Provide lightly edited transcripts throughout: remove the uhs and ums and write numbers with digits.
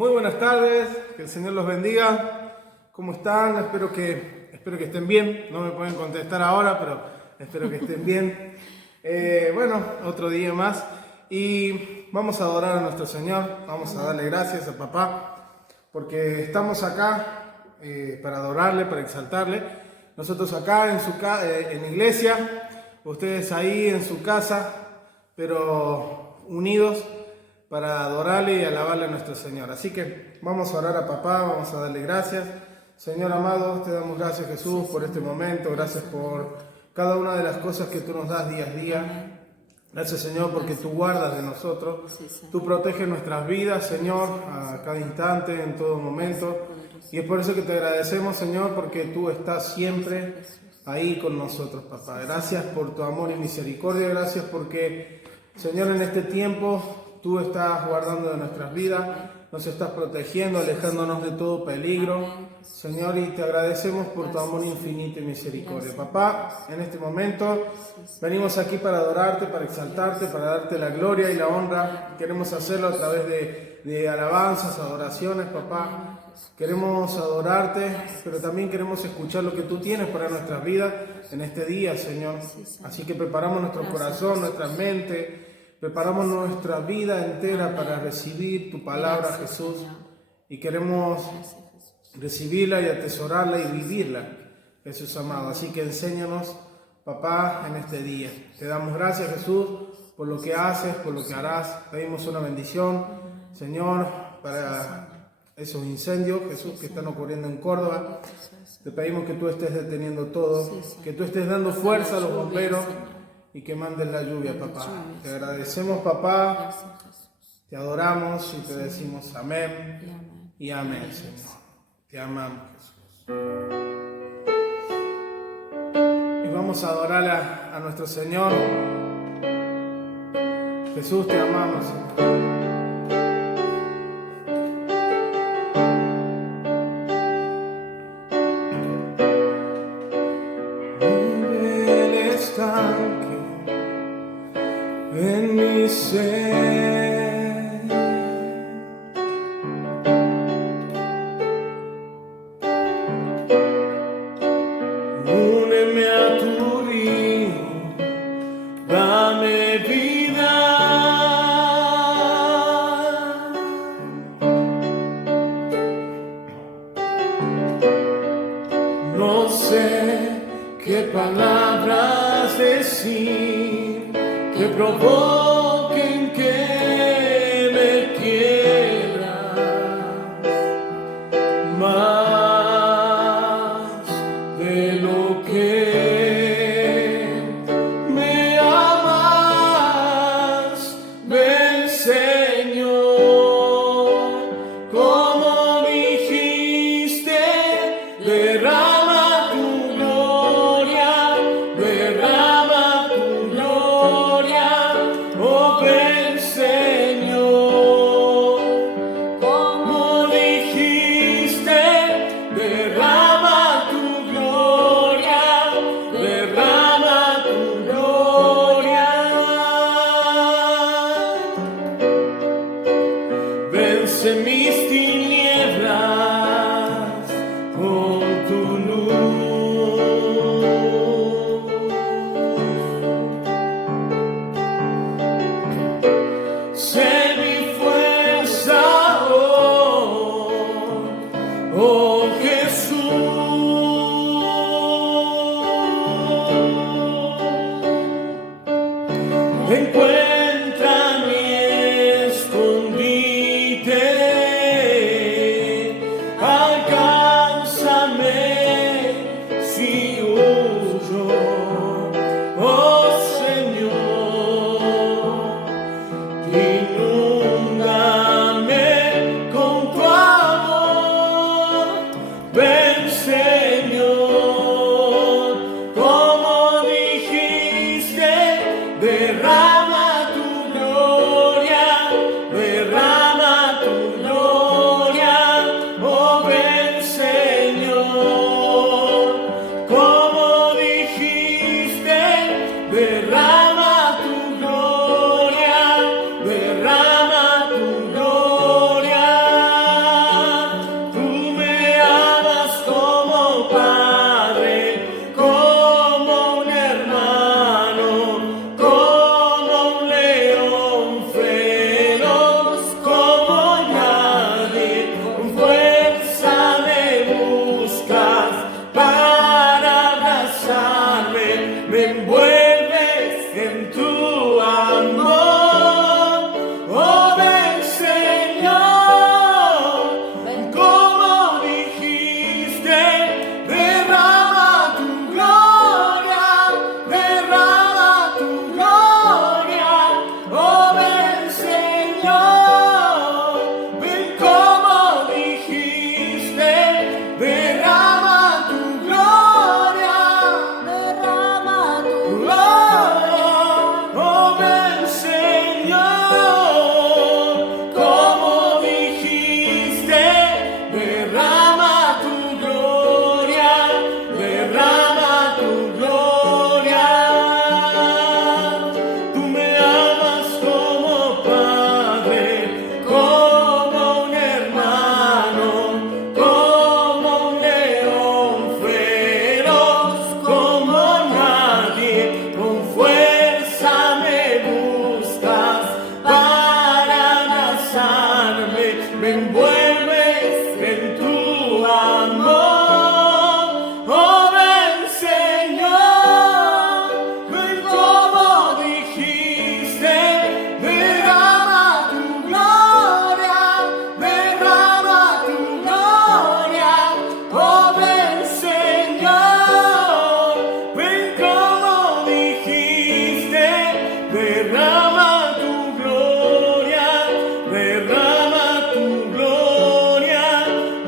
Muy buenas tardes, que el Señor los bendiga. ¿Cómo están? Espero que estén bien. No me pueden contestar ahora, pero espero que estén bien. Bueno, otro día más y vamos a adorar a nuestro Señor. Vamos a darle gracias a Papá porque estamos acá para adorarle, para exaltarle. Nosotros acá en iglesia, ustedes ahí en su casa, pero unidos para adorarle y alabarle a nuestro Señor. Así que vamos a orar a Papá, vamos a darle gracias. Señor amado, te damos gracias, Jesús, por este momento. Gracias por cada una de las cosas que tú nos das día a día. Gracias, Señor, porque tú guardas de nosotros. Tú proteges nuestras vidas, Señor, a cada instante, en todo momento. Y es por eso que te agradecemos, Señor, porque tú estás siempre ahí con nosotros, Papá. Gracias por tu amor y misericordia. Gracias porque, Señor, en este tiempo tú estás guardando de nuestras vidas, nos estás protegiendo, alejándonos de todo peligro, Señor, y te agradecemos por tu amor infinito y misericordia. Papá, en este momento venimos aquí para adorarte, para exaltarte, para darte la gloria y la honra. Queremos hacerlo a través de alabanzas, adoraciones, Papá. Queremos adorarte, pero también queremos escuchar lo que tú tienes para nuestras vidas en este día, Señor. Así que preparamos nuestro corazón, nuestra mente. Preparamos nuestra vida entera para recibir tu palabra, Jesús, y queremos recibirla y atesorarla y vivirla, Jesús amado. Así que enséñanos, Papá, en este día. Te damos gracias, Jesús, por lo que haces, por lo que harás. Pedimos una bendición, Señor, para esos incendios, Jesús, que están ocurriendo en Córdoba. Te pedimos que tú estés deteniendo todo, que tú estés dando fuerza a los bomberos, y que mandes la lluvia, Papá. Te agradecemos, Papá, te adoramos y te decimos amén y amén, Señor. Te amamos, Jesús. Y vamos a adorar a nuestro Señor. Jesús, te amamos, Señor. En mi ser, úneme a tu río, dame vida. No sé qué palabras decir que provoquen que me quiera más de lo que me amas. Ven, Señor, como dijiste, derrama tu gloria, derrama tu gloria. Oh, ven, Señor, como dijiste, derrama tu gloria, derrama tu gloria. Vence mis tinieblas con tu luz. Sé mi fuerza hoy, oh Jesús. Encuentra mi escondite, alcánzame me envuelves en tu amor. Oh, ven Señor, ven como dijiste, derrama tu gloria, derrama tu gloria. Oh, ven Señor, ven como dijiste, derrama tu gloria, derrama tu gloria,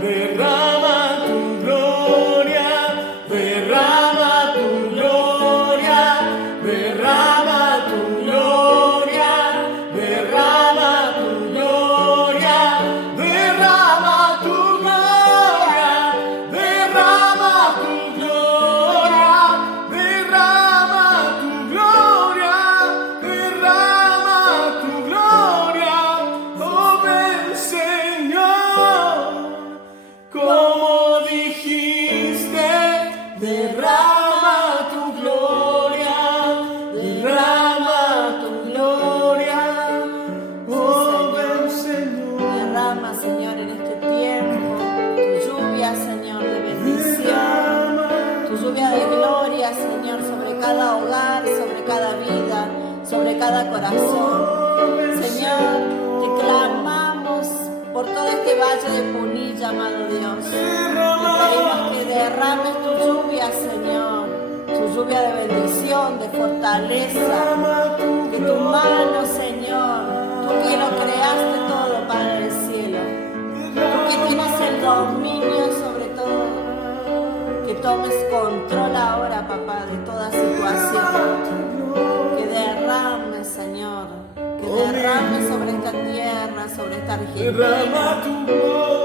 derrama tu gloria, derrama tu gloria, derrama tu gloria, derrama tu gloria, derrama tu gloria, derrama tu gloria, derrama tu gloria, derrama tu gloria. Oh, ven Señor, como dijiste, derrama tu gloria, derrama tu gloria. Oh, ven Señor. Derrama, Señor, en este tiempo tu lluvia, Señor, de bendición, tu lluvia de gloria, Señor, sobre cada hogar, sobre cada vida, sobre cada corazón. Señor, te clamamos por todo este valle de Punilla, amado Dios. Te pedimos que derrames tu lluvia, Señor, tu lluvia de bendición, de fortaleza, que tu mano, Señor, tú que lo creaste todo, Padre del cielo, tú que tienes el dominio sobre todo, que tomes control ahora, papá, de toda situación, que derrame, Señor, que derrame sobre esta tierra, sobre esta Argentina,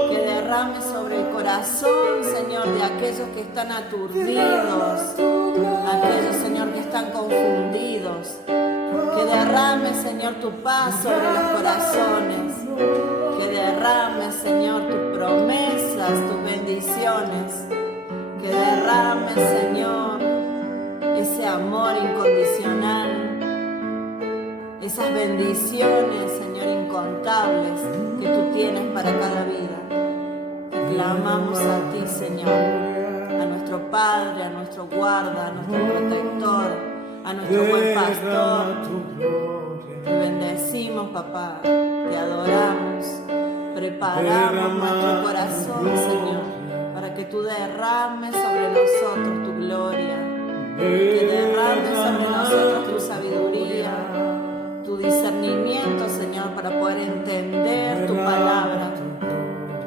que derrame sobre el corazón, Señor, de aquellos que están aturdidos, aquellos, Señor, que están confundidos. Que derrame, Señor, tu paz sobre los corazones. Que derrame, Señor, tus promesas, tus bendiciones. Que derrame, Señor, ese amor incondicional. Esas bendiciones, Señor, incontables que tú tienes para cada vida. Te clamamos a ti, Señor, a nuestro Padre, a nuestro guarda, a nuestro protector, a nuestro buen pastor. Te bendecimos, papá, te adoramos, preparamos nuestro corazón, Señor, para que tú derrames sobre nosotros tu gloria, que derrames sobre nosotros tu sabiduría, tu discernimiento, Señor, para poder entender tu palabra.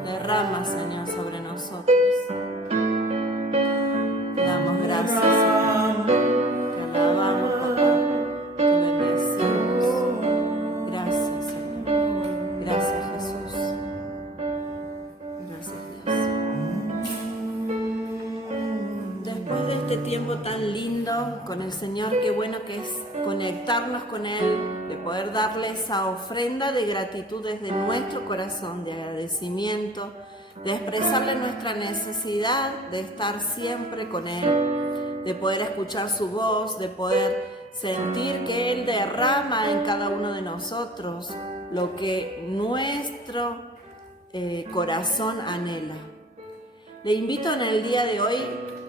Derrama, Señor, sobre nosotros. Te damos gracias, Señor. Te alabamos, papá. Te bendecimos. Gracias, Señor. Gracias, Jesús. Gracias, Dios. Después de este tiempo tan lindo con el Señor, qué bueno que es conectarnos con Él, de poder darle esa ofrenda de gratitud desde nuestro corazón, de agradecimiento, de expresarle nuestra necesidad de estar siempre con Él, de poder escuchar su voz, de poder sentir que Él derrama en cada uno de nosotros lo que nuestro corazón anhela. Le invito en el día de hoy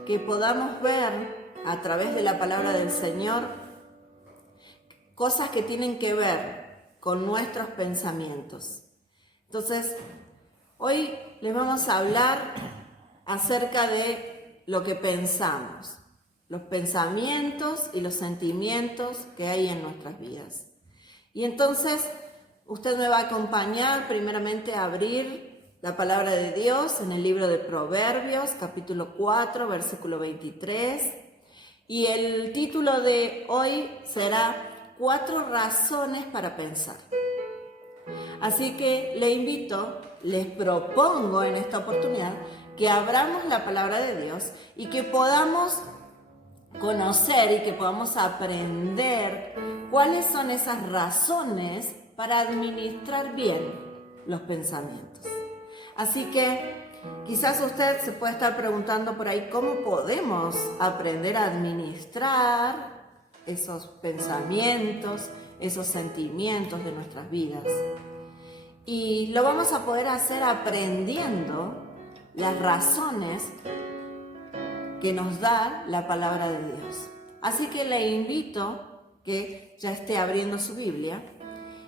que podamos ver a través de la palabra del Señor cosas que tienen que ver con nuestros pensamientos. Entonces, hoy les vamos a hablar acerca de lo que pensamos, los pensamientos y los sentimientos que hay en nuestras vidas. Y entonces, usted me va a acompañar primeramente a abrir la palabra de Dios en el libro de Proverbios, capítulo 4, versículo 23. Y el título de hoy será 4 razones para pensar. Así que le invito, les propongo en esta oportunidad que abramos la palabra de Dios y que podamos conocer y que podamos aprender cuáles son esas razones para administrar bien los pensamientos. Así que quizás usted se puede estar preguntando por ahí cómo podemos aprender a administrar esos pensamientos, esos sentimientos de nuestras vidas. Y lo vamos a poder hacer aprendiendo las razones que nos da la palabra de Dios. Así que le invito que ya esté abriendo su Biblia.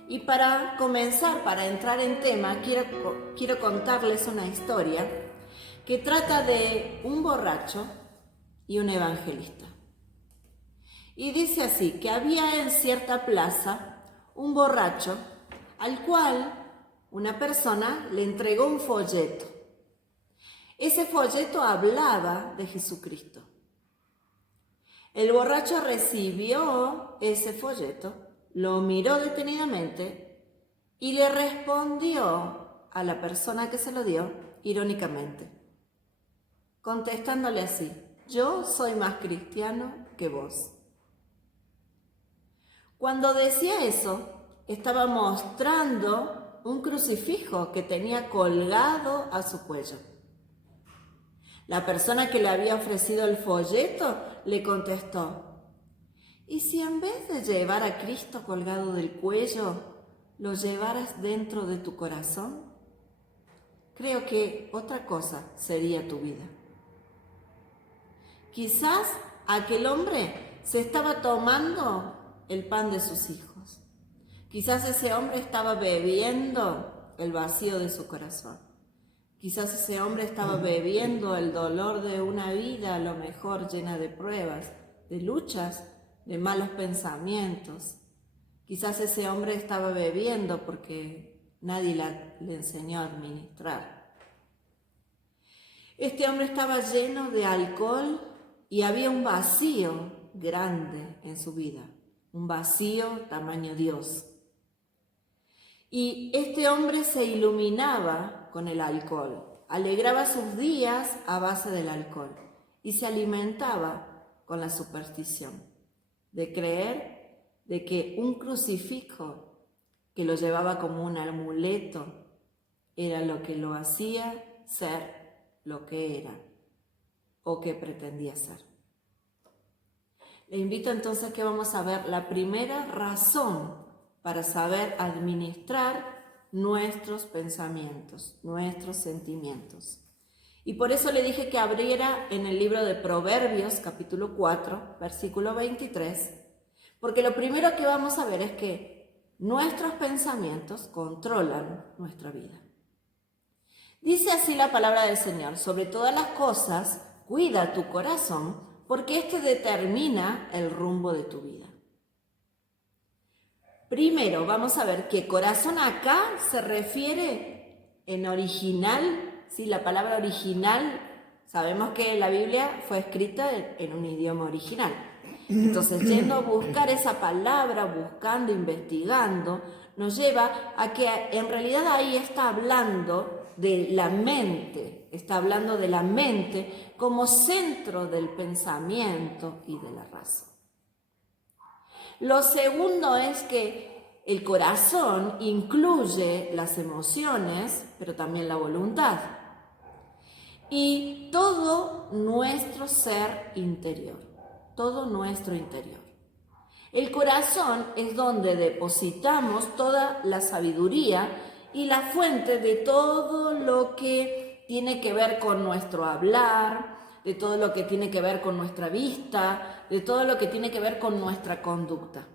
Y para comenzar, para entrar en tema, quiero contarles una historia que trata de un borracho y un evangelista. Y dice así, que había en cierta plaza un borracho al cual una persona le entregó un folleto. Ese folleto hablaba de Jesucristo. El borracho recibió ese folleto, lo miró detenidamente y le respondió a la persona que se lo dio irónicamente, contestándole así: yo soy más cristiano que vos. Cuando decía eso, estaba mostrando un crucifijo que tenía colgado a su cuello. La persona que le había ofrecido el folleto le contestó: ¿y si en vez de llevar a Cristo colgado del cuello, lo llevaras dentro de tu corazón? Creo que otra cosa sería tu vida. Quizás aquel hombre se estaba tomando el pan de sus hijos. Quizás ese hombre estaba bebiendo el vacío de su corazón. Quizás ese hombre estaba bebiendo el dolor de una vida a lo mejor llena de pruebas, de luchas, de malos pensamientos. Quizás ese hombre estaba bebiendo porque nadie le enseñó a administrar. Este hombre estaba lleno de alcohol y había un vacío grande en su vida, un vacío tamaño Dios. Y este hombre se iluminaba con el alcohol, alegraba sus días a base del alcohol y se alimentaba con la superstición de creer de que un crucifijo que lo llevaba como un amuleto era lo que lo hacía ser lo que era o que pretendía ser. Le invito entonces que vamos a ver la primera razón para saber administrar nuestros pensamientos, nuestros sentimientos. Y por eso le dije que abriera en el libro de Proverbios, capítulo 4, versículo 23, porque lo primero que vamos a ver es que nuestros pensamientos controlan nuestra vida. Dice así la palabra del Señor: sobre todas las cosas, cuida tu corazón, porque este determina el rumbo de tu vida. Primero vamos a ver que corazón acá se refiere en original, ¿sí? La palabra original, sabemos que la Biblia fue escrita en un idioma original. Entonces, yendo a buscar esa palabra, buscando, investigando, nos lleva a que en realidad ahí está hablando de la mente, está hablando de la mente como centro del pensamiento y de la razón. Lo segundo es que el corazón incluye las emociones, pero también la voluntad y todo nuestro ser interior, todo nuestro interior. El corazón es donde depositamos toda la sabiduría y la fuente de todo lo que tiene que ver con nuestro hablar, de todo lo que tiene que ver con nuestra vista, de todo lo que tiene que ver con nuestra conducta.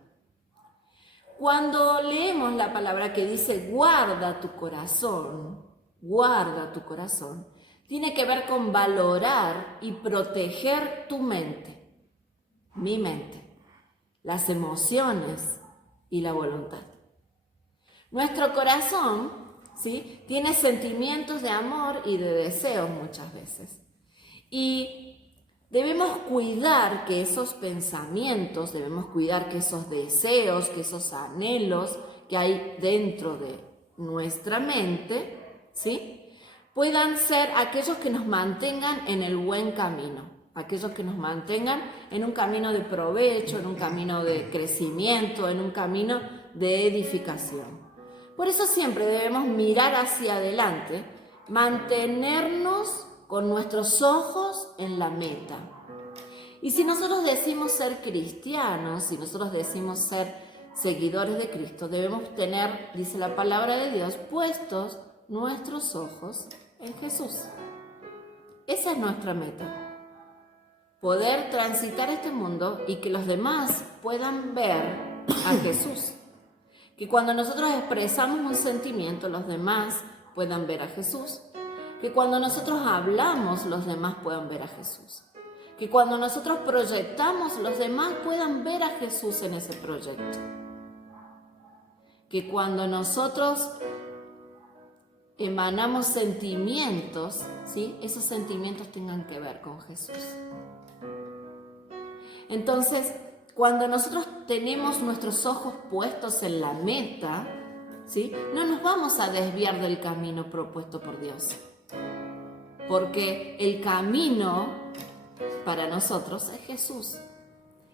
Cuando leemos la palabra que dice guarda tu corazón, tiene que ver con valorar y proteger tu mente, mi mente, las emociones y la voluntad. Nuestro corazón, ¿sí?, tiene sentimientos de amor y de deseos muchas veces. Y debemos cuidar que esos pensamientos, debemos cuidar que esos deseos, que esos anhelos que hay dentro de nuestra mente, ¿sí?, puedan ser aquellos que nos mantengan en el buen camino, aquellos que nos mantengan en un camino de provecho, en un camino de crecimiento, en un camino de edificación. Por eso siempre debemos mirar hacia adelante, mantenernos con nuestros ojos en la meta. Y si nosotros decimos ser cristianos, si nosotros decimos ser seguidores de Cristo, debemos tener, dice la palabra de Dios, puestos nuestros ojos en Jesús. Esa es nuestra meta. Poder transitar este mundo y que los demás puedan ver a Jesús. Que cuando nosotros expresamos un sentimiento, los demás puedan ver a Jesús. Que cuando nosotros hablamos, los demás puedan ver a Jesús. Que cuando nosotros proyectamos, los demás puedan ver a Jesús en ese proyecto. Que cuando nosotros emanamos sentimientos, ¿sí?, esos sentimientos tengan que ver con Jesús. Entonces, cuando nosotros tenemos nuestros ojos puestos en la meta, ¿sí?, no nos vamos a desviar del camino propuesto por Dios. Porque el camino para nosotros es Jesús.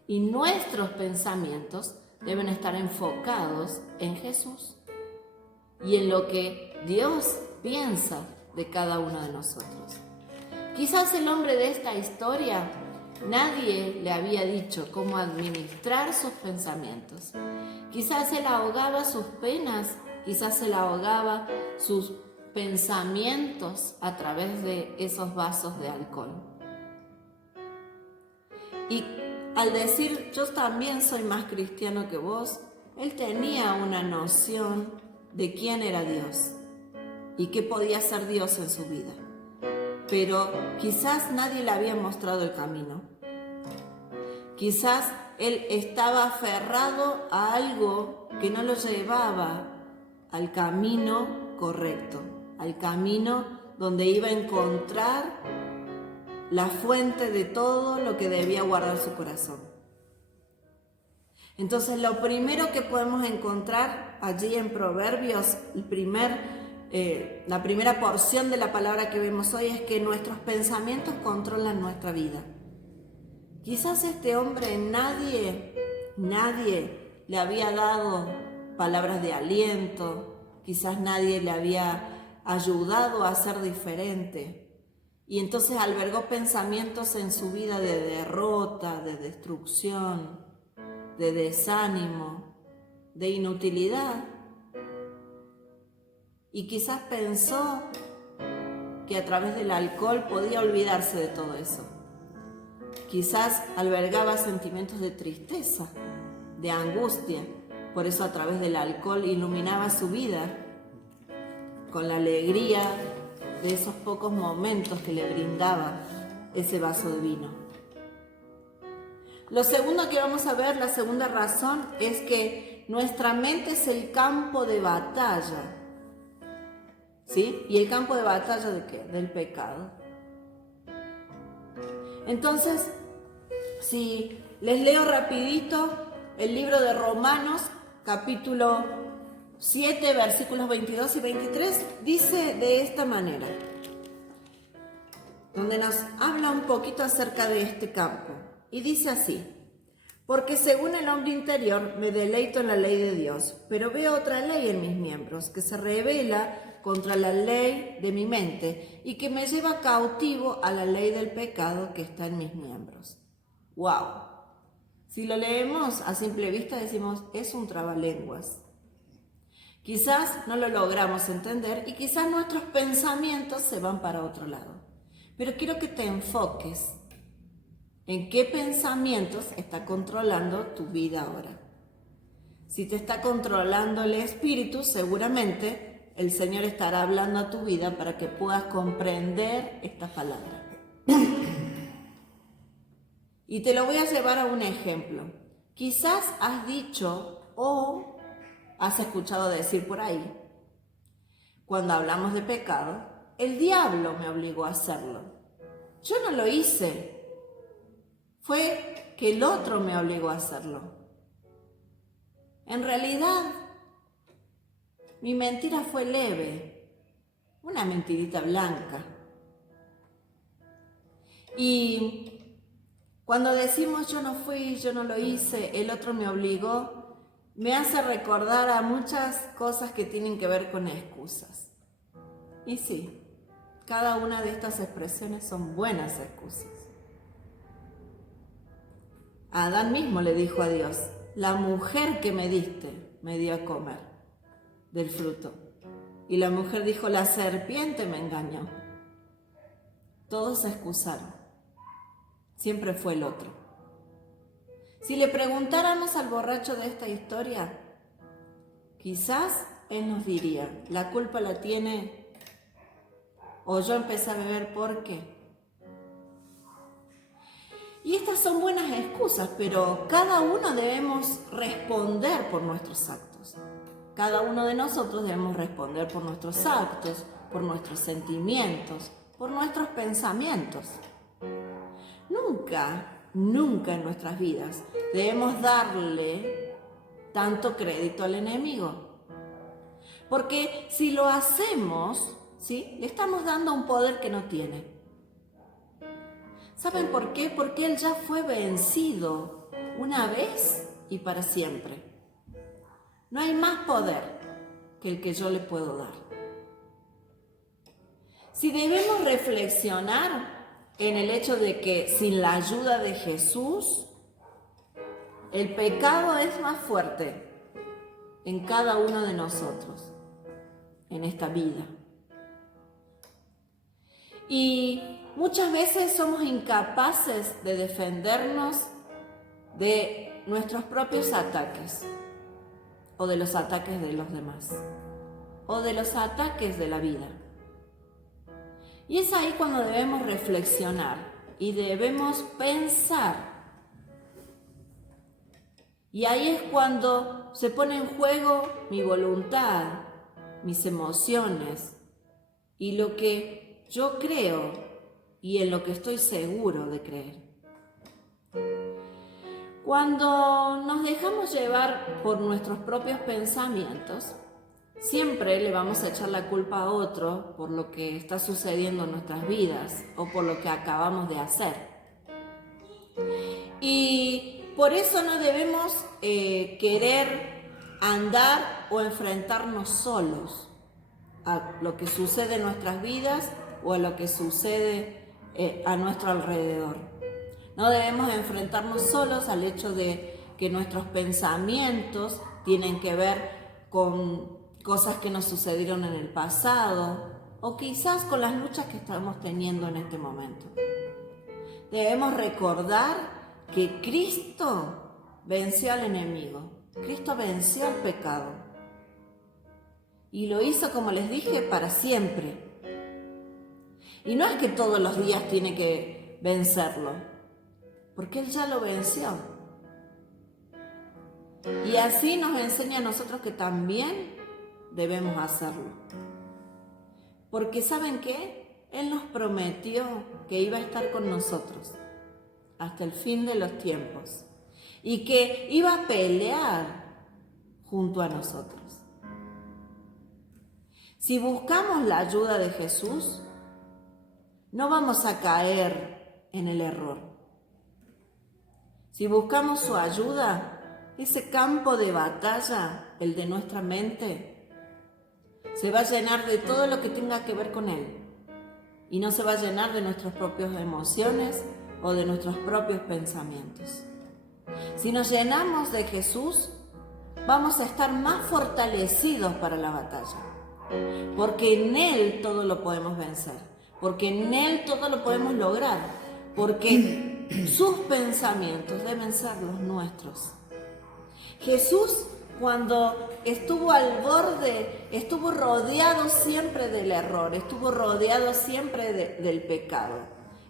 Y nuestros pensamientos deben estar enfocados en Jesús y en lo que Dios piensa de cada uno de nosotros. Quizás el hombre de esta historia, nadie le había dicho cómo administrar sus pensamientos. Quizás él ahogaba sus penas, quizás él ahogaba sus pensamientos a través de esos vasos de alcohol. Y al decir, yo también soy más cristiano que vos, él tenía una noción de quién era Dios y qué podía ser Dios en su vida. Pero quizás nadie le había mostrado el camino. Quizás él estaba aferrado a algo que no lo llevaba al camino correcto, al camino donde iba a encontrar la fuente de todo lo que debía guardar su corazón. Entonces, lo primero que podemos encontrar allí en Proverbios, la primera porción de la palabra que vemos hoy es que nuestros pensamientos controlan nuestra vida. Quizás este hombre nadie le había dado palabras de aliento, quizás nadie le había ayudado a ser diferente. Y entonces albergó pensamientos en su vida de derrota, de destrucción, de desánimo, de inutilidad. Y quizás pensó que a través del alcohol podía olvidarse de todo eso. Quizás albergaba sentimientos de tristeza, de angustia. Por eso a través del alcohol iluminaba su vida con la alegría de esos pocos momentos que le brindaba ese vaso de vino. Lo segundo que vamos a ver, la segunda razón, es que nuestra mente es el campo de batalla. ¿Sí? ¿Y el campo de batalla de qué? Del pecado. Entonces, si les leo rapidito el libro de Romanos, capítulo 7, versículos 22 y 23, dice de esta manera, donde nos habla un poquito acerca de este campo. Y dice así: porque según el hombre interior me deleito en la ley de Dios, pero veo otra ley en mis miembros, que se rebela contra la ley de mi mente y que me lleva cautivo a la ley del pecado que está en mis miembros. ¡Wow! Si lo leemos a simple vista decimos, es un trabalenguas. Quizás no lo logramos entender y quizás nuestros pensamientos se van para otro lado. Pero quiero que te enfoques en qué pensamientos está controlando tu vida ahora. Si te está controlando el espíritu, seguramente el Señor estará hablando a tu vida para que puedas comprender esta palabra. Y te lo voy a llevar a un ejemplo. Quizás has dicho o has escuchado decir por ahí, cuando hablamos de pecado, el diablo me obligó a hacerlo. Yo no lo hice. Fue que el otro me obligó a hacerlo. En realidad, mi mentira fue leve, una mentirita blanca. Y cuando decimos yo no fui, yo no lo hice, el otro me obligó, me hace recordar a muchas cosas que tienen que ver con excusas. Y sí, cada una de estas expresiones son buenas excusas. Adán mismo le dijo a Dios, la mujer que me diste me dio a comer del fruto. Y la mujer dijo, la serpiente me engañó. Todos se excusaron. Siempre fue el otro. Si le preguntáramos al borracho de esta historia, quizás él nos diría, la culpa la tiene, o yo empecé a beber porque. Y estas son buenas excusas, pero cada uno debemos responder por nuestros actos. Cada uno de nosotros debemos responder por nuestros actos, por nuestros sentimientos, por nuestros pensamientos. Nunca en nuestras vidas debemos darle tanto crédito al enemigo. Porque si lo hacemos, ¿sí?, le estamos dando un poder que no tiene. ¿Saben por qué? Porque él ya fue vencido una vez y para siempre. No hay más poder que el que yo le puedo dar. Si debemos reflexionar en el hecho de que sin la ayuda de Jesús, el pecado es más fuerte en cada uno de nosotros, en esta vida. Y muchas veces somos incapaces de defendernos de nuestros propios ataques, o de los ataques de los demás, o de los ataques de la vida. Y es ahí cuando debemos reflexionar y debemos pensar. Y ahí es cuando se pone en juego mi voluntad, mis emociones y lo que yo creo y en lo que estoy seguro de creer. Cuando nos dejamos llevar por nuestros propios pensamientos, siempre le vamos a echar la culpa a otro por lo que está sucediendo en nuestras vidas o por lo que acabamos de hacer. Y por eso no debemos querer andar o enfrentarnos solos a lo que sucede en nuestras vidas o a lo que sucede a nuestro alrededor. No debemos enfrentarnos solos al hecho de que nuestros pensamientos tienen que ver con cosas que nos sucedieron en el pasado o quizás con las luchas que estamos teniendo en este momento. Debemos recordar que Cristo venció al enemigo, Cristo venció al pecado y lo hizo, como les dije, para siempre. Y no es que todos los días tiene que vencerlo, porque Él ya lo venció. Y así nos enseña a nosotros que también debemos hacerlo. Porque ¿saben qué? Él nos prometió que iba a estar con nosotros hasta el fin de los tiempos y que iba a pelear junto a nosotros. Si buscamos la ayuda de Jesús, no vamos a caer en el error. Si buscamos su ayuda, ese campo de batalla, el de nuestra mente, se va a llenar de todo lo que tenga que ver con Él y no se va a llenar de nuestras propias emociones o de nuestros propios pensamientos. Si nos llenamos de Jesús, vamos a estar más fortalecidos para la batalla, porque en Él todo lo podemos vencer, porque en Él todo lo podemos lograr, porque sus pensamientos deben ser los nuestros. Jesús, cuando estuvo al borde, estuvo rodeado siempre del error, estuvo rodeado siempre del pecado.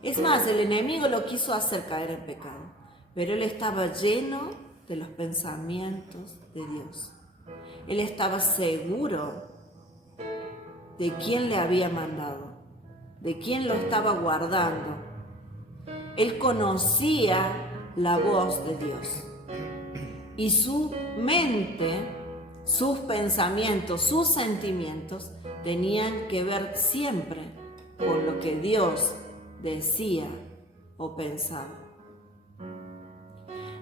Es más, el enemigo lo quiso hacer caer en pecado, pero Él estaba lleno de los pensamientos de Dios. Él estaba seguro de quién le había mandado, de quién lo estaba guardando. Él conocía la voz de Dios. Y su mente, sus pensamientos, sus sentimientos tenían que ver siempre con lo que Dios decía o pensaba.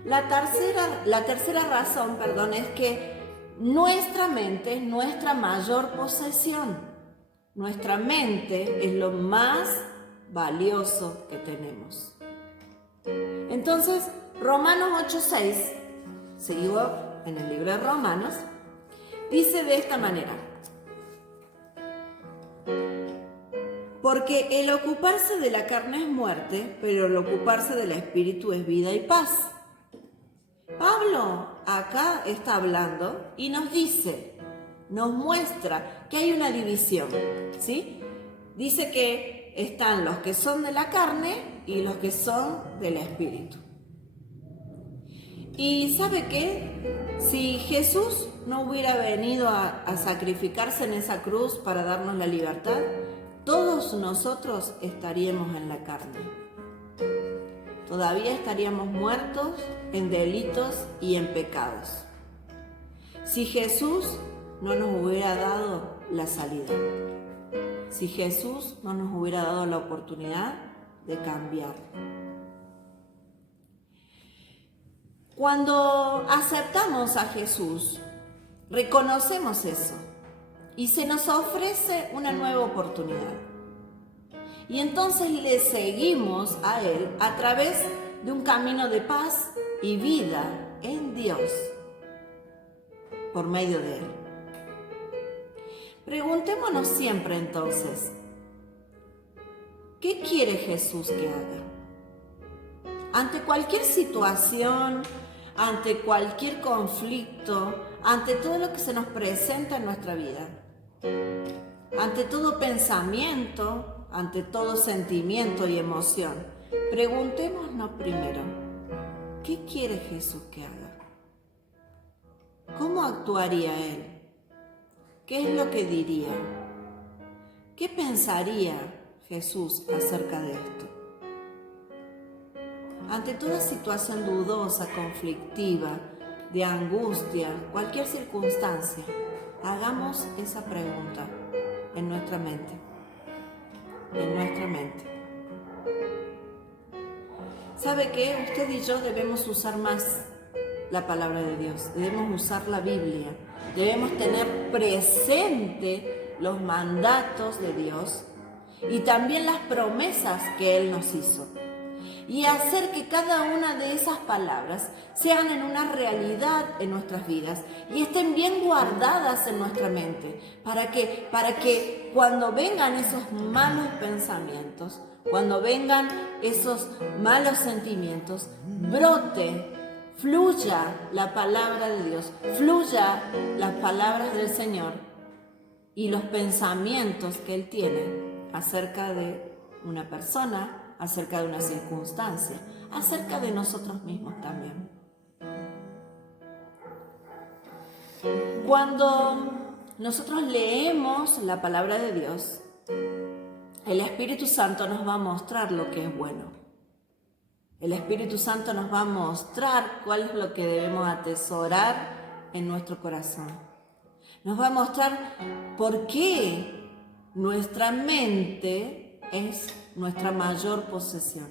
La tercera razón, es que nuestra mente es nuestra mayor posesión. Nuestra mente es lo más valioso que tenemos. Entonces, Romanos 8:6 sigo en el libro de Romanos, dice de esta manera: porque el ocuparse de la carne es muerte, pero el ocuparse del espíritu es vida y paz. Pablo acá está hablando y nos dice, nos muestra que hay una división, ¿sí? Dice que están los que son de la carne y los que son del espíritu. Y ¿sabe qué? Si Jesús no hubiera venido a sacrificarse en esa cruz para darnos la libertad, todos nosotros estaríamos en la carne. Todavía estaríamos muertos en delitos y en pecados. Si Jesús no nos hubiera dado la salida, si Jesús no nos hubiera dado la oportunidad de cambiar. Cuando aceptamos a Jesús, reconocemos eso y se nos ofrece una nueva oportunidad. Y entonces le seguimos a Él a través de un camino de paz y vida en Dios, por medio de Él. Preguntémonos siempre entonces, ¿qué quiere Jesús que haga? Ante cualquier situación, ante cualquier conflicto, ante todo lo que se nos presenta en nuestra vida, ante todo pensamiento, ante todo sentimiento y emoción, preguntémonos primero, ¿qué quiere Jesús que haga? ¿Cómo actuaría Él? ¿Qué es lo que diría? ¿Qué pensaría Jesús acerca de esto? Ante toda situación dudosa, conflictiva, de angustia, cualquier circunstancia, hagamos esa pregunta en nuestra mente. En nuestra mente. ¿Sabe qué? Usted y yo debemos usar más la palabra de Dios, debemos usar la Biblia, debemos tener presente los mandatos de Dios y también las promesas que Él nos hizo. Y hacer que cada una de esas palabras sean en una realidad en nuestras vidas y estén bien guardadas en nuestra mente. ¿Para qué? Para que cuando vengan esos malos pensamientos, cuando vengan esos malos sentimientos, brote, fluya la palabra de Dios, fluya las palabras del Señor y los pensamientos que Él tiene acerca de una persona, acerca de una circunstancia, acerca de nosotros mismos también. Cuando nosotros leemos la palabra de Dios, el Espíritu Santo nos va a mostrar lo que es bueno. El Espíritu Santo nos va a mostrar cuál es lo que debemos atesorar en nuestro corazón. Nos va a mostrar por qué nuestra mente es nuestra mayor posesión.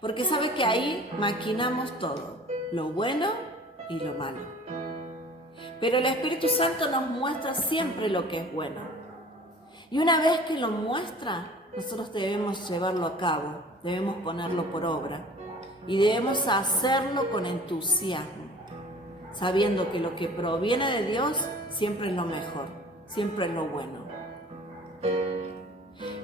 Porque sabe que ahí maquinamos todo, lo bueno y lo malo. Pero el Espíritu Santo nos muestra siempre lo que es bueno. Y una vez que lo muestra, nosotros debemos llevarlo a cabo, debemos ponerlo por obra y debemos hacerlo con entusiasmo, sabiendo que lo que proviene de Dios siempre es lo mejor, siempre es lo bueno.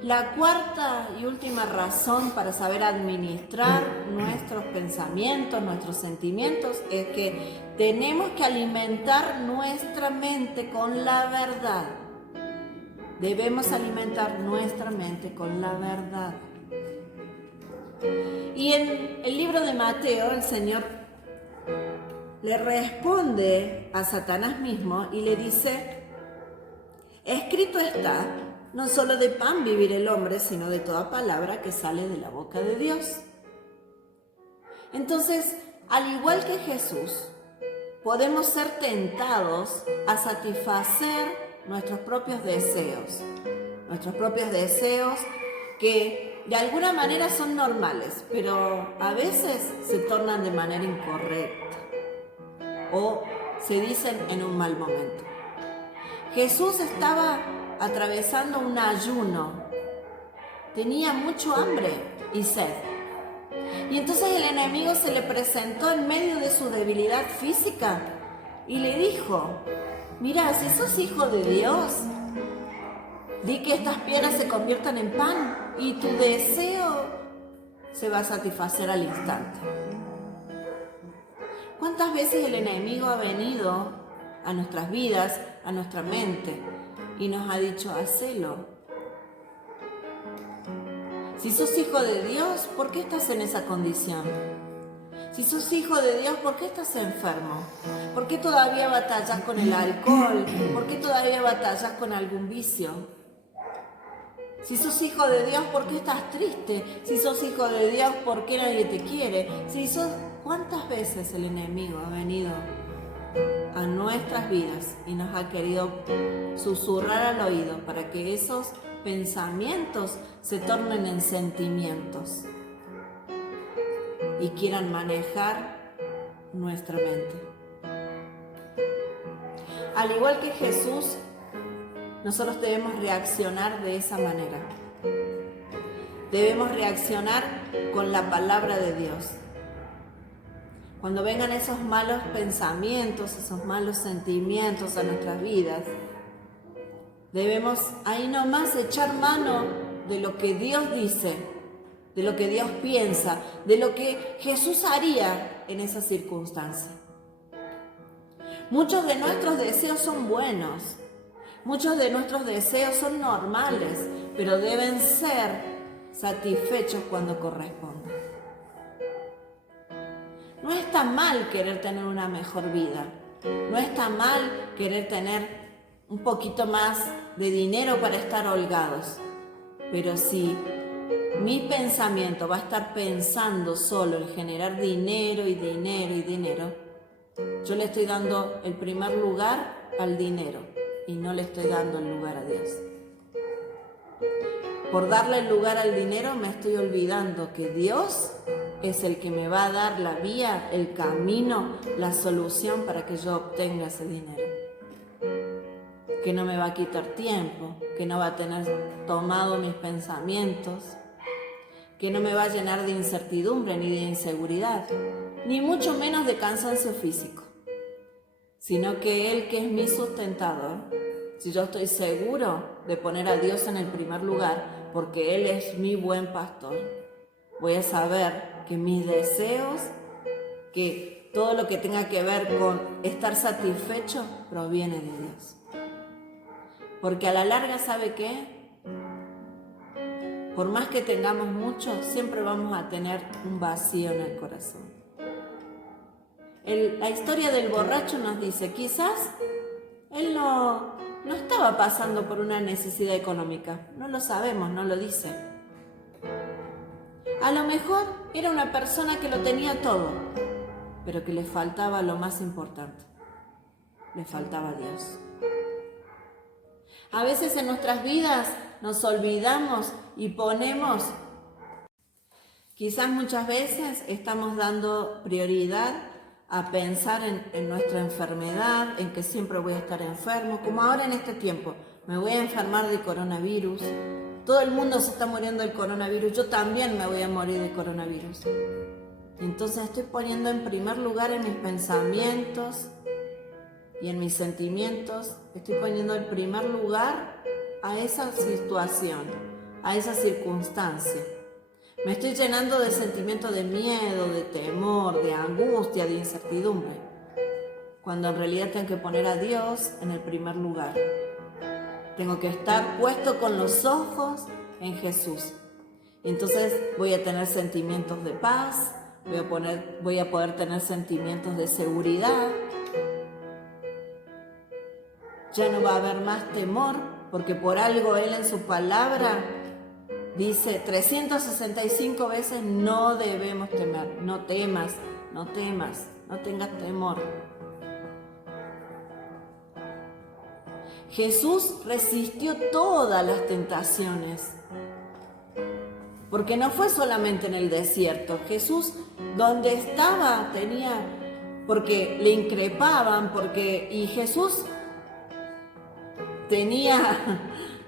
La cuarta y última razón para saber administrar nuestros pensamientos, nuestros sentimientos, es que tenemos que alimentar nuestra mente con la verdad. Debemos alimentar nuestra mente con la verdad. Y en el libro de Mateo, el Señor le responde a Satanás mismo y le dice: escrito está, no solo de pan vivir el hombre, sino de toda palabra que sale de la boca de Dios. Entonces, al igual que Jesús, podemos ser tentados a satisfacer nuestros propios deseos que de alguna manera son normales, pero a veces se tornan de manera incorrecta o se dicen en un mal momento. Jesús estaba atravesando un ayuno, tenía mucho hambre y sed. Y entonces el enemigo se le presentó en medio de su debilidad física y le dijo, mira, si sos hijo de Dios, di que estas piedras se conviertan en pan y tu deseo se va a satisfacer al instante. ¿Cuántas veces el enemigo ha venido a nuestras vidas, a nuestra mente y nos ha dicho, hacelo? Si sos hijo de Dios, ¿por qué estás en esa condición? Si sos hijo de Dios, ¿por qué estás enfermo? ¿Por qué todavía batallas con el alcohol? ¿Por qué todavía batallas con algún vicio? Si sos hijo de Dios, ¿por qué estás triste? Si sos hijo de Dios, ¿por qué nadie te quiere? ¿Cuántas veces el enemigo ha venido a nuestras vidas y nos ha querido susurrar al oído para que esos pensamientos se tornen en sentimientos y quieran manejar nuestra mente? Al igual que Jesús, nosotros debemos reaccionar de esa manera. Debemos reaccionar con la palabra de Dios. Cuando vengan esos malos pensamientos, esos malos sentimientos a nuestras vidas, debemos ahí nomás echar mano de lo que Dios dice, de lo que Dios piensa, de lo que Jesús haría en esa circunstancia. Muchos de nuestros deseos son buenos, muchos de nuestros deseos son normales, pero deben ser satisfechos cuando corresponda. No está mal querer tener una mejor vida, no está mal querer tener un poquito más de dinero para estar holgados, pero si mi pensamiento va a estar pensando solo en generar dinero y dinero y dinero, yo le estoy dando el primer lugar al dinero y no le estoy dando el lugar a Dios. Por darle el lugar al dinero me estoy olvidando que Dios es el que me va a dar la vía, el camino, la solución para que yo obtenga ese dinero. Que no me va a quitar tiempo, que no va a tener tomado mis pensamientos, que no me va a llenar de incertidumbre ni de inseguridad, ni mucho menos de cansancio físico, sino que Él, que es mi sustentador, si yo estoy seguro de poner a Dios en el primer lugar, porque Él es mi buen pastor, voy a saber que mis deseos, que todo lo que tenga que ver con estar satisfecho, proviene de Dios. Porque a la larga, ¿sabe qué? Por más que tengamos mucho, siempre vamos a tener un vacío en el corazón. La historia del borracho nos dice, quizás él no estaba pasando por una necesidad económica, no lo sabemos, no lo dice. A lo mejor era una persona que lo tenía todo, pero que le faltaba lo más importante, le faltaba Dios. A veces en nuestras vidas nos olvidamos y ponemos, quizás muchas veces estamos dando prioridad a pensar en nuestra enfermedad, en que siempre voy a estar enfermo, como ahora en este tiempo, me voy a enfermar de coronavirus, todo el mundo se está muriendo del coronavirus, yo también me voy a morir de coronavirus. Entonces estoy poniendo en primer lugar en mis pensamientos y en mis sentimientos, estoy poniendo en primer lugar a esa situación, a esa circunstancia. Me estoy llenando de sentimientos de miedo, de temor, de angustia, de incertidumbre, cuando en realidad tengo que poner a Dios en el primer lugar. Tengo que estar puesto con los ojos en Jesús. Entonces voy a tener sentimientos de paz, voy a poder tener sentimientos de seguridad. Ya no va a haber más temor, porque por algo Él en su palabra dice 365 veces no debemos temer, no temas, no temas, no tengas temor. Jesús resistió todas las tentaciones, porque no fue solamente en el desierto. Jesús, donde estaba, porque le increpaban, y Jesús tenía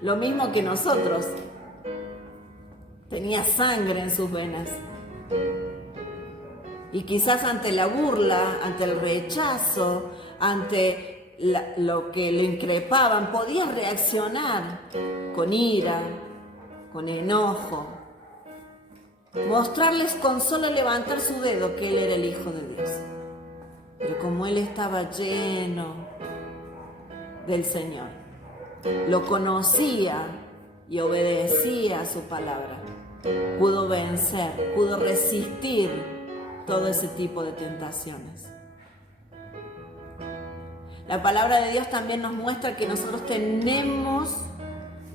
lo mismo que nosotros, tenía sangre en sus venas. Y quizás ante la burla, ante el rechazo, ante lo que le increpaban, podía reaccionar con ira, con enojo, mostrarles con solo levantar su dedo que él era el Hijo de Dios. Pero como él estaba lleno del Señor, lo conocía y obedecía a su palabra, pudo vencer, pudo resistir todo ese tipo de tentaciones. La palabra de Dios también nos muestra que nosotros tenemos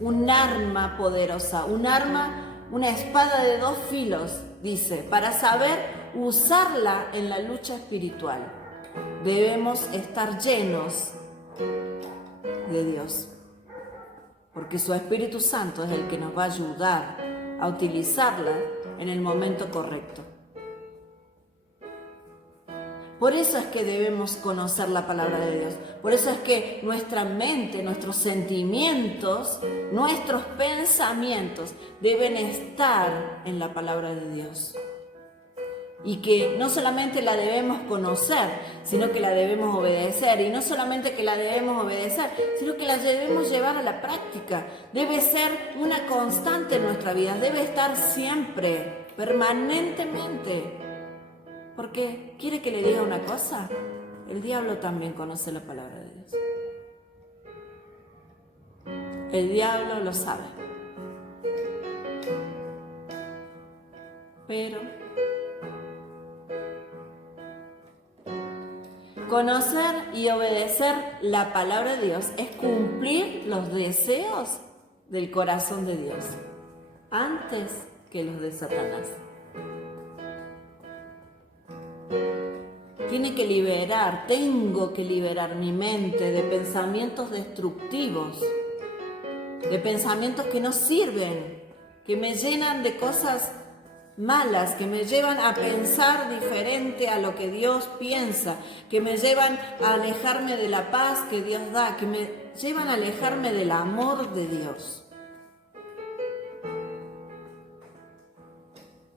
un arma poderosa, una espada de 2 filos, dice, para saber usarla en la lucha espiritual. Debemos estar llenos de Dios, porque su Espíritu Santo es el que nos va a ayudar a utilizarla en el momento correcto. Por eso es que debemos conocer la palabra de Dios. Por eso es que nuestra mente, nuestros sentimientos, nuestros pensamientos deben estar en la palabra de Dios. Y que no solamente la debemos conocer, sino que la debemos obedecer. Y no solamente que la debemos obedecer, sino que la debemos llevar a la práctica. Debe ser una constante en nuestra vida. Debe estar siempre, permanentemente. Porque, ¿quiere que le diga una cosa? El diablo también conoce la palabra de Dios. El diablo lo sabe. Pero conocer y obedecer la palabra de Dios es cumplir los deseos del corazón de Dios antes que los de Satanás. Tengo que liberar mi mente de pensamientos destructivos, de pensamientos que no sirven, que me llenan de cosas malas, que me llevan a pensar diferente a lo que Dios piensa, que me llevan a alejarme de la paz que Dios da, que me llevan a alejarme del amor de Dios.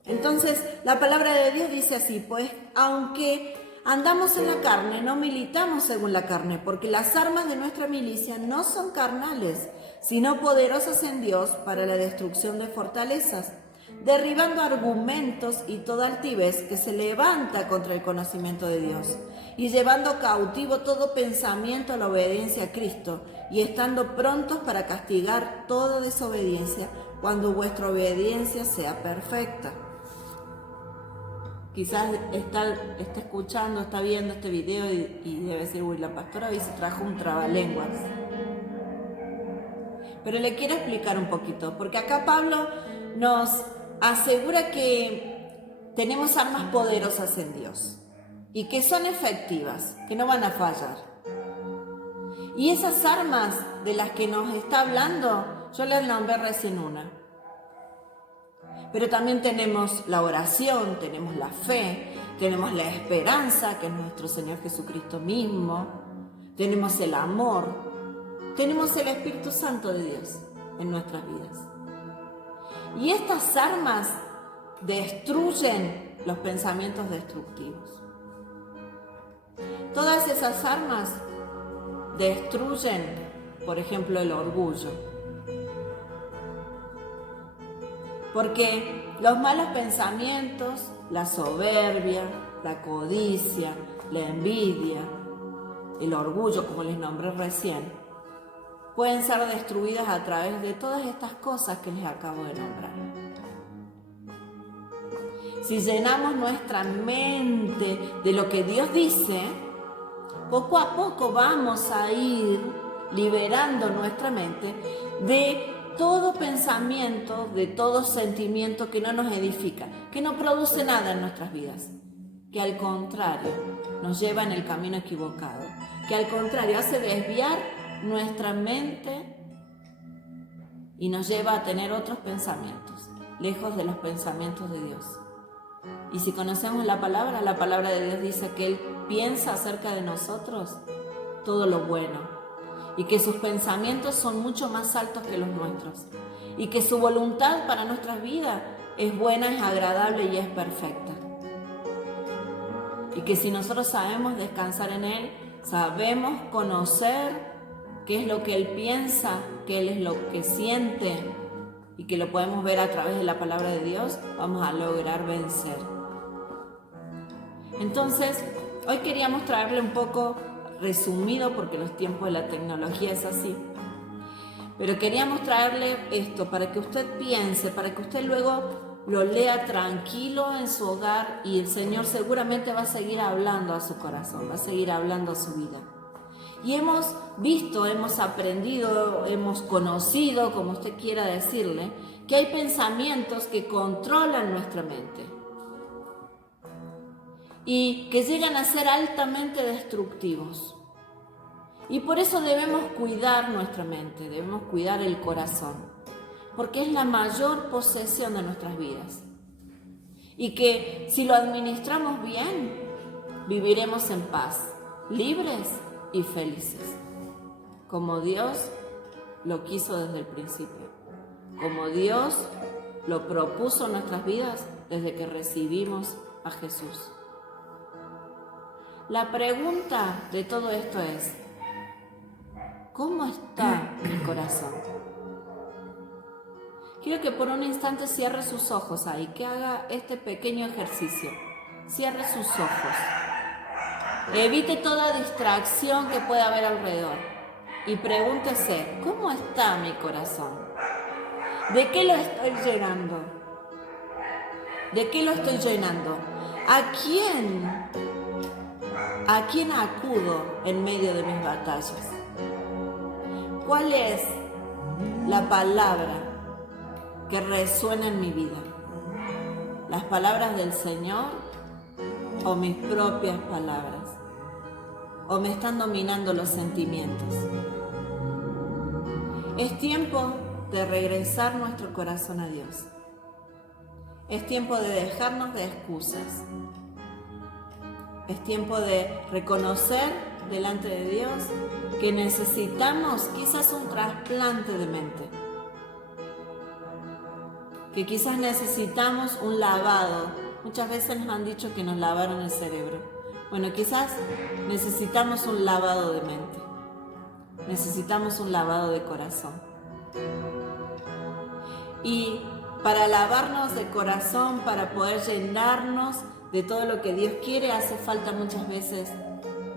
Entonces, la palabra de Dios dice así, pues, aunque andamos en la carne, no militamos según la carne, porque las armas de nuestra milicia no son carnales, sino poderosas en Dios para la destrucción de fortalezas, derribando argumentos y toda altivez que se levanta contra el conocimiento de Dios, y llevando cautivo todo pensamiento a la obediencia a Cristo, y estando prontos para castigar toda desobediencia cuando vuestra obediencia sea perfecta. Quizás está escuchando, está viendo este video y debe decir, uy, la pastora hoy se trajo un trabalenguas. Pero le quiero explicar un poquito, porque acá Pablo nos asegura que tenemos armas poderosas en Dios y que son efectivas, que no van a fallar. Y esas armas de las que nos está hablando, yo les nombré recién una. Pero también tenemos la oración, tenemos la fe, tenemos la esperanza, que es nuestro Señor Jesucristo mismo, tenemos el amor, tenemos el Espíritu Santo de Dios en nuestras vidas. Y estas armas destruyen los pensamientos destructivos. Todas esas armas destruyen, por ejemplo, el orgullo. Porque los malos pensamientos, la soberbia, la codicia, la envidia, el orgullo, como les nombré recién, pueden ser destruidas a través de todas estas cosas que les acabo de nombrar. Si llenamos nuestra mente de lo que Dios dice, poco a poco vamos a ir liberando nuestra mente de todo pensamiento, de todo sentimiento que no nos edifica, que no produce nada en nuestras vidas, que al contrario nos lleva en el camino equivocado, que al contrario hace desviar nuestra mente y nos lleva a tener otros pensamientos, lejos de los pensamientos de Dios. Y si conocemos la palabra de Dios dice que Él piensa acerca de nosotros todo lo bueno, y que sus pensamientos son mucho más altos que los nuestros, y que su voluntad para nuestras vidas es buena, es agradable y es perfecta. Y que si nosotros sabemos descansar en Él, sabemos conocer qué es lo que Él piensa, qué es lo que siente, y que lo podemos ver a través de la palabra de Dios, vamos a lograr vencer. Entonces, hoy queríamos traerle un poco resumido, porque los tiempos de la tecnología es así, pero queríamos traerle esto para que usted piense, para que usted luego lo lea tranquilo en su hogar, y el Señor seguramente va a seguir hablando a su corazón, va a seguir hablando a su vida. Y hemos visto, hemos aprendido, hemos conocido, como usted quiera decirle, que hay pensamientos que controlan nuestra mente y que llegan a ser altamente destructivos. Y por eso debemos cuidar nuestra mente, debemos cuidar el corazón, porque es la mayor posesión de nuestras vidas. Y que si lo administramos bien, viviremos en paz, libres y felices, como Dios lo quiso desde el principio, como Dios lo propuso en nuestras vidas desde que recibimos a Jesús. La pregunta de todo esto es: ¿cómo está mi corazón? Quiero que por un instante cierre sus ojos ahí, que haga este pequeño ejercicio. Cierre sus ojos. Evite toda distracción que pueda haber alrededor y pregúntese: ¿cómo está mi corazón? ¿De qué lo estoy llenando? ¿De qué lo estoy llenando? ¿A quién acudo en medio de mis batallas? ¿Cuál es la palabra que resuena en mi vida? ¿Las palabras del Señor o mis propias palabras? ¿O me están dominando los sentimientos? Es tiempo de regresar nuestro corazón a Dios. Es tiempo de dejarnos de excusas. Es tiempo de reconocer delante de Dios que necesitamos quizás un trasplante de mente. Que quizás necesitamos un lavado. Muchas veces nos han dicho que nos lavaron el cerebro. Bueno, quizás necesitamos un lavado de mente, necesitamos un lavado de corazón. Y para lavarnos de corazón, para poder llenarnos de todo lo que Dios quiere, hace falta muchas veces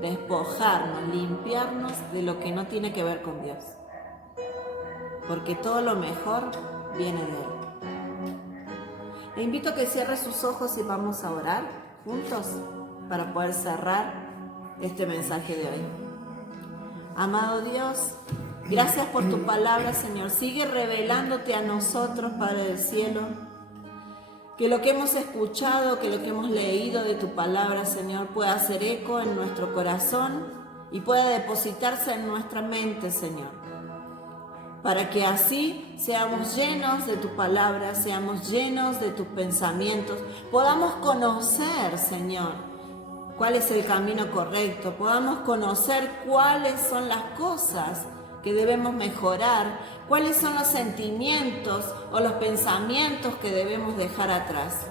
despojarnos, limpiarnos de lo que no tiene que ver con Dios. Porque todo lo mejor viene de Él. Le invito a que cierre sus ojos y vamos a orar juntos, para poder cerrar este mensaje de hoy. Amado Dios, gracias por tu palabra, Señor. Sigue revelándote a nosotros, Padre del cielo, que lo que hemos escuchado, que lo que hemos leído de tu palabra, Señor, pueda hacer eco en nuestro corazón y pueda depositarse en nuestra mente, Señor, para que así seamos llenos de tu palabra, seamos llenos de tus pensamientos, podamos conocer, Señor, cuál es el camino correcto, podamos conocer cuáles son las cosas que debemos mejorar, cuáles son los sentimientos o los pensamientos que debemos dejar atrás.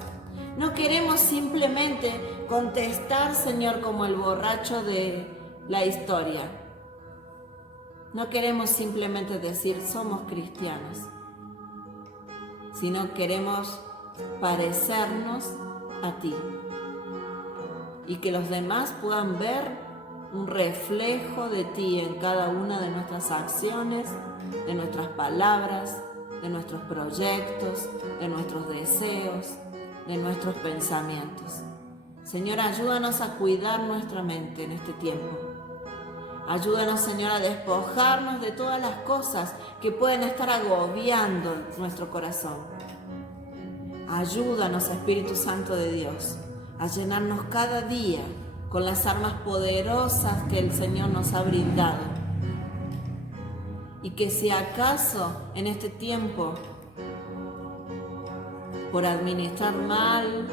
No queremos simplemente contestar, Señor, como el borracho de la historia. No queremos simplemente decir somos cristianos, sino queremos parecernos a ti. Y que los demás puedan ver un reflejo de ti en cada una de nuestras acciones, de nuestras palabras, de nuestros proyectos, de nuestros deseos, de nuestros pensamientos. Señor, ayúdanos a cuidar nuestra mente en este tiempo. Ayúdanos, Señor, a despojarnos de todas las cosas que pueden estar agobiando nuestro corazón. Ayúdanos, Espíritu Santo de Dios, a llenarnos cada día con las armas poderosas que el Señor nos ha brindado. Y que si acaso en este tiempo, por administrar mal,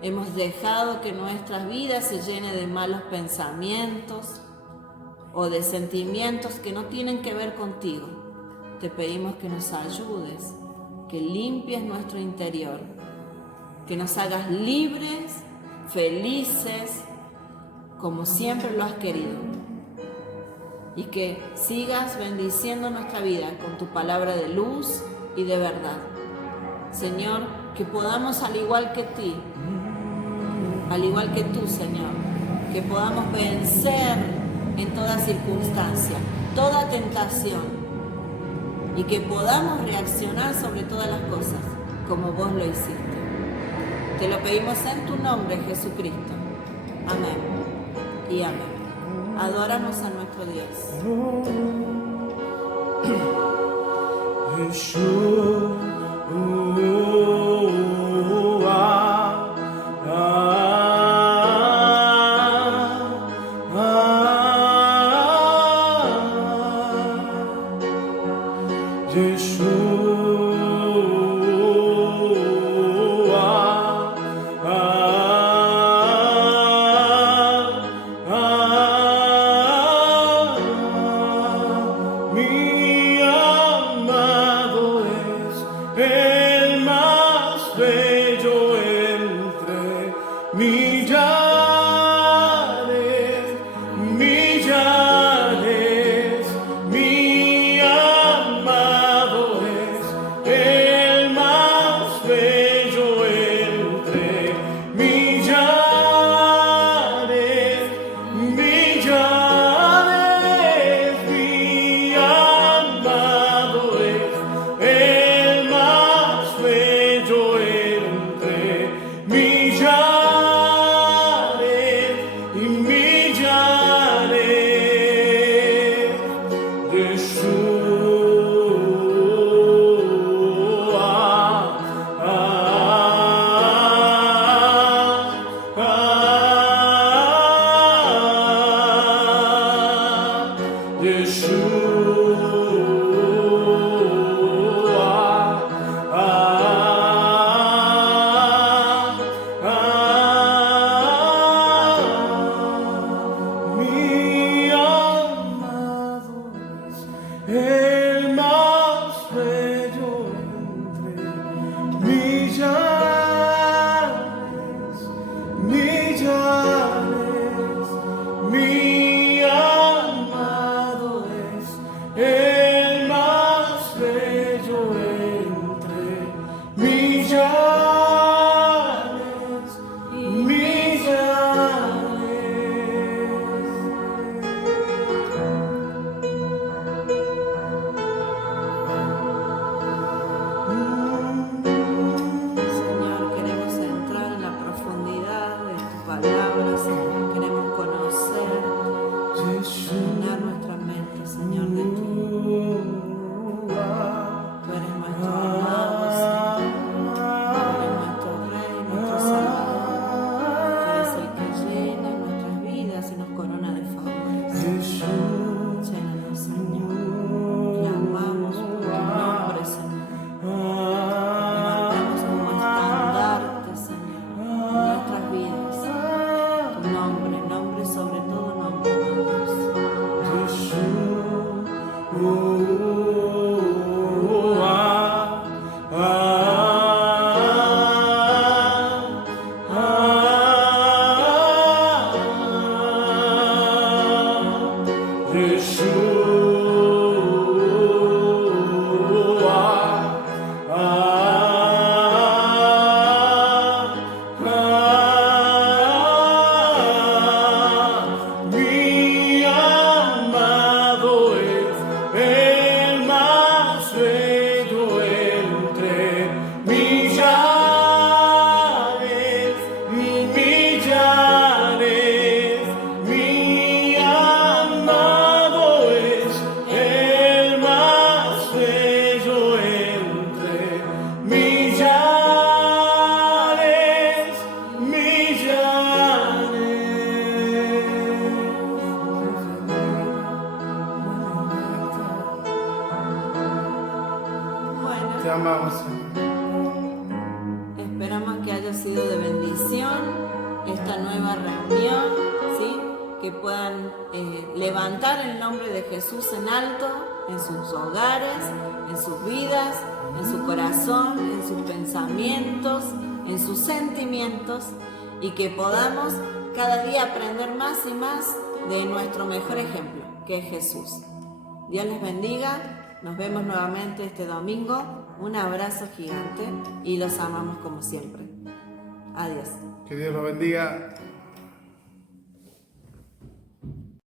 hemos dejado que nuestras vidas se llenen de malos pensamientos o de sentimientos que no tienen que ver contigo, te pedimos que nos ayudes, que limpies nuestro interior, que nos hagas libres, felices, como siempre lo has querido. Y que sigas bendiciendo nuestra vida con tu palabra de luz y de verdad. Señor, que podamos al igual que ti, al igual que tú, Señor, que podamos vencer en toda circunstancia, toda tentación, y que podamos reaccionar sobre todas las cosas como vos lo hiciste. Te lo pedimos en tu nombre, Jesucristo. Amén y amén. Adoramos a nuestro Dios. Te amamos. Esperamos que haya sido de bendición esta nueva reunión, ¿sí? Que puedan levantar el nombre de Jesús en alto, en sus hogares, en sus vidas, en su corazón, en sus pensamientos, en sus sentimientos, y que podamos cada día aprender más y más de nuestro mejor ejemplo, que es Jesús. Dios les bendiga, nos vemos nuevamente este domingo, un abrazo gigante y los amamos como siempre. Adiós. Que Dios los bendiga.